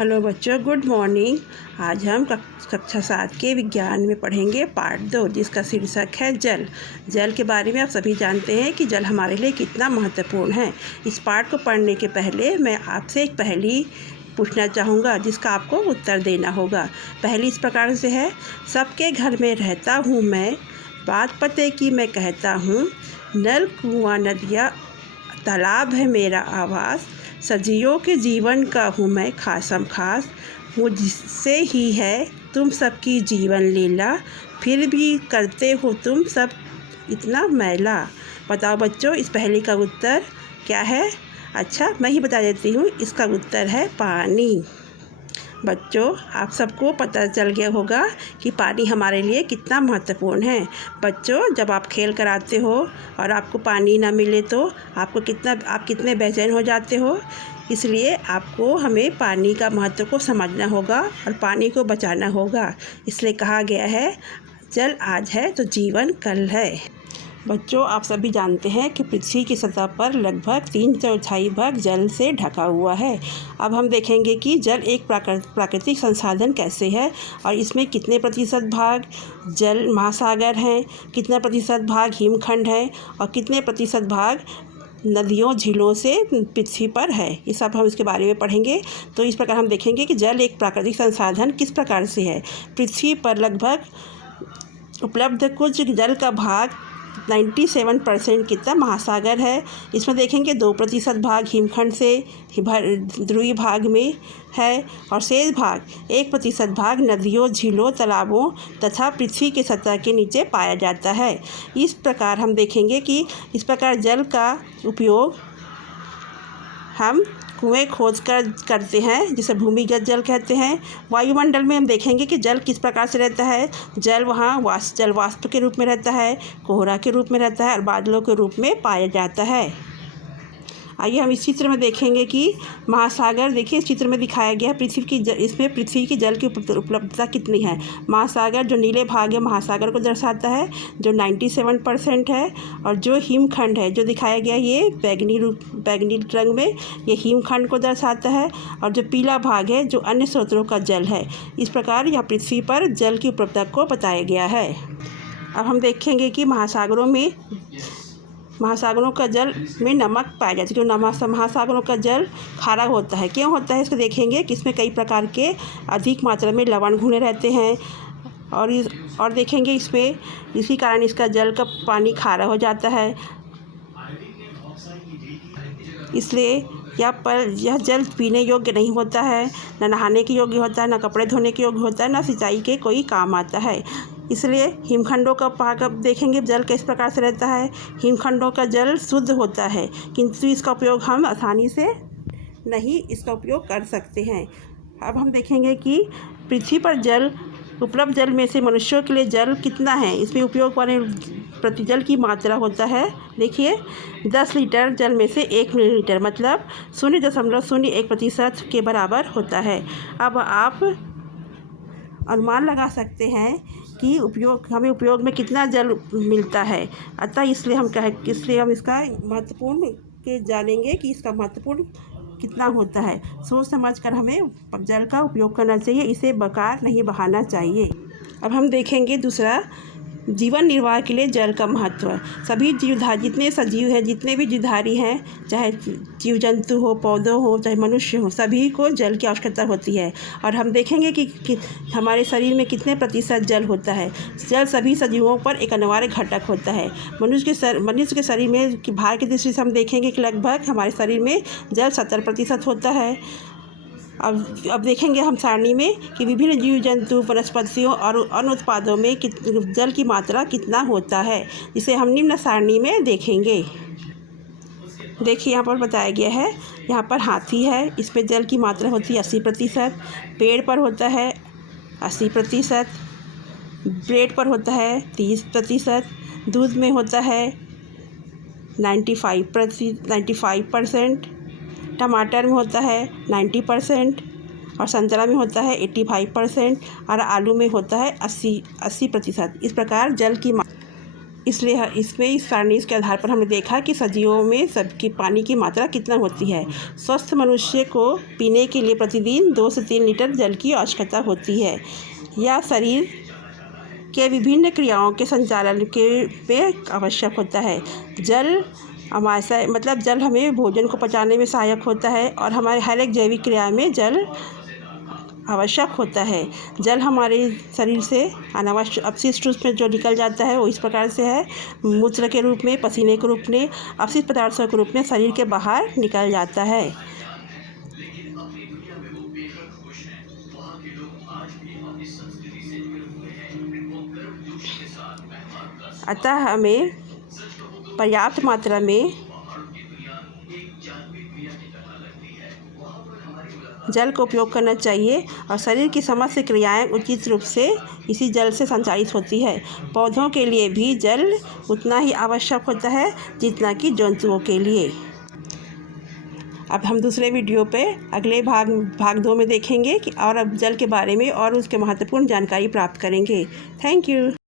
Hello बच्चों, good morning. आज हम कक्षा 7 के विज्ञान में पढ़ेंगे पार्ट 2, जिसका शीर्षक है जल। जल के बारे में आप सभी जानते हैं कि जल हमारे लिए कितना महत्वपूर्ण है। इस पाठ को पढ़ने के पहले मैं आपसे एक पहेली पूछना चाहूँगा, जिसका आपको उत्तर देना होगा। पहेली इस प्रकार से है। सबके घर में रहता हूँ मैं, बात पते की मैं कहता हूँ, नल कुआँ नदियाँ तालाब है मेरा आवास, सजियों के जीवन का हूँ मैं खासम खास, मुझसे ही है तुम सबकी जीवन लीला, फिर भी करते हो तुम सब इतना मैला। बताओ बच्चों, इस पहेली का उत्तर क्या है? अच्छा, मैं ही बता देती हूँ। इसका उत्तर है पानी। बच्चों, आप सबको पता चल गया होगा कि पानी हमारे लिए कितना महत्वपूर्ण है। बच्चों, जब आप खेल कर आते हो और आपको पानी ना मिले तो आप कितने बेचैन हो जाते हो। इसलिए आपको हमें पानी का महत्व को समझना होगा और पानी को बचाना होगा। इसलिए कहा गया है, जल आज है तो जीवन कल है। बच्चों, आप सभी जानते हैं कि पृथ्वी की सतह पर लगभग 3/4 भाग जल से ढका हुआ है। अब हम देखेंगे कि जल एक प्राकृतिक संसाधन कैसे है और इसमें कितने प्रतिशत भाग जल महासागर हैं, कितना प्रतिशत भाग हिमखंड है और कितने प्रतिशत भाग नदियों झीलों से पृथ्वी पर है। ये सब हम इसके बारे में पढ़ेंगे। तो इस प्रकार हम देखेंगे कि जल एक प्राकृतिक संसाधन किस प्रकार से है। पृथ्वी पर लगभग उपलब्ध कुछ जल का भाग 97% कितना महासागर है। इसमें देखेंगे 2% भाग हिमखंड से ध्रुवीय भाग में है और शेष भाग 1% भाग नदियों झीलों तालाबों तथा पृथ्वी के सतह के नीचे पाया जाता है। इस प्रकार हम देखेंगे कि इस प्रकार जल का उपयोग हम कुएं खोद कर करते हैं, जिसे भूमिगत जल कहते हैं। वायुमंडल में हम देखेंगे कि जल किस प्रकार से रहता है। जल वहाँ जल वाष्प के रूप में रहता है, कोहरा के रूप में रहता है और बादलों के रूप में पाया जाता है। आइए हम इस चित्र में देखेंगे कि महासागर, देखिए इस चित्र में दिखाया गया है इसमें पृथ्वी की जल की उपलब्धता कितनी है। महासागर जो नीले भाग है महासागर को दर्शाता है, जो 97% है, और जो हिमखंड है जो दिखाया गया ये बैगनी रंग में, ये हिमखंड को दर्शाता है, और जो पीला भाग है जो अन्य स्रोतों का जल है। इस प्रकार यहाँ पृथ्वी पर जल की उपलब्धता को बताया गया है। अब हम देखेंगे कि महासागरों का जल में नमक पाया जाता है, क्योंकि महासागरों का जल खारा होता है। क्यों होता है इसको देखेंगे कि इसमें कई प्रकार के अधिक मात्रा में लवण घुले रहते हैं और देखेंगे इसमें इसी कारण इसका जल का पानी खारा हो जाता है। इसलिए यह जल पीने योग्य नहीं होता है, न नहाने के योग्य होता है, न कपड़े धोने के योग्य होता है, न सिंचाई के कोई काम आता है। इसलिए हिमखंडों का भाग अब देखेंगे जल किस प्रकार से रहता है। हिमखंडों का जल शुद्ध होता है, किंतु इसका उपयोग हम आसानी से नहीं इसका कर सकते हैं। अब हम देखेंगे कि पृथ्वी पर उपलब्ध जल में से मनुष्यों के लिए जल कितना है। इसमें उपयोग वाले प्रति जल की मात्रा होता है। देखिए, 10 लीटर जल में से 1 मिलीलीटर, मतलब 0.01% के बराबर होता है। अब आप अनुमान लगा सकते हैं कि हमें उपयोग में कितना जल मिलता है। अतः इसलिए हम इसका महत्वपूर्ण के जानेंगे कि इसका महत्वपूर्ण कितना होता है। सोच समझ कर हमें जल का उपयोग करना चाहिए, इसे बेकार नहीं बहाना चाहिए। अब हम देखेंगे दूसरा, जीवन निर्वाह के लिए जल का महत्व। सभी जितने सजीव हैं, जितने भी जीवधारी हैं, चाहे जीव जंतु हो, पौधे हो, चाहे मनुष्य हो, सभी को जल की आवश्यकता होती है। और हम देखेंगे कि हमारे शरीर में कितने प्रतिशत जल होता है। जल सभी सजीवों पर एक अनिवार्य घटक होता है। मनुष्य के शरीर में भार की दृष्टि से हम देखेंगे कि लगभग हमारे शरीर में जल 70% होता है। अब देखेंगे हम सारणी में कि विभिन्न जीव जंतु, वनस्पतियों और अन्य उत्पादों में जल की मात्रा कितना होता है, जिसे हम निम्न सारणी में देखेंगे। देखिए यहाँ पर बताया गया है, यहाँ पर हाथी है, इसमें जल की मात्रा होती है 80%, पेड़ पर होता है 80%, ब्रेड पर होता है 30%, दूध में होता है 95%, टमाटर में होता है 90% और संतरा में होता है 85% और आलू में होता है 80%। इस इसलिए इसमें इस सारणी के आधार पर हमने देखा कि सजीवों में सबकी पानी की मात्रा कितना होती है। स्वस्थ मनुष्य को पीने के लिए प्रतिदिन 2 से 3 लीटर जल की आवश्यकता होती है। यह शरीर के विभिन्न क्रियाओं के संचालन के में आवश्यक होता है। जल जल हमें भोजन को पचाने में सहायक होता है और हमारे हर एक जैविक क्रिया में जल आवश्यक होता है। जल हमारे शरीर से अनावश्यक अपशिष्ट रूप में जो निकल जाता है वो इस प्रकार से है, मूत्र के रूप में, पसीने के रूप में, अपशिष्ट पदार्थों के रूप में शरीर के बाहर निकल जाता है। अतः हमें पर्याप्त मात्रा में जल का उपयोग करना चाहिए और शरीर की समस्त क्रियाएं उचित रूप से इसी जल से संचालित होती है। पौधों के लिए भी जल उतना ही आवश्यक होता है जितना कि जंतुओं के लिए। अब हम दूसरे वीडियो पे अगले भाग 2 में देखेंगे कि और अब जल के बारे में और उसके महत्वपूर्ण जानकारी प्राप्त करेंगे। Thank you.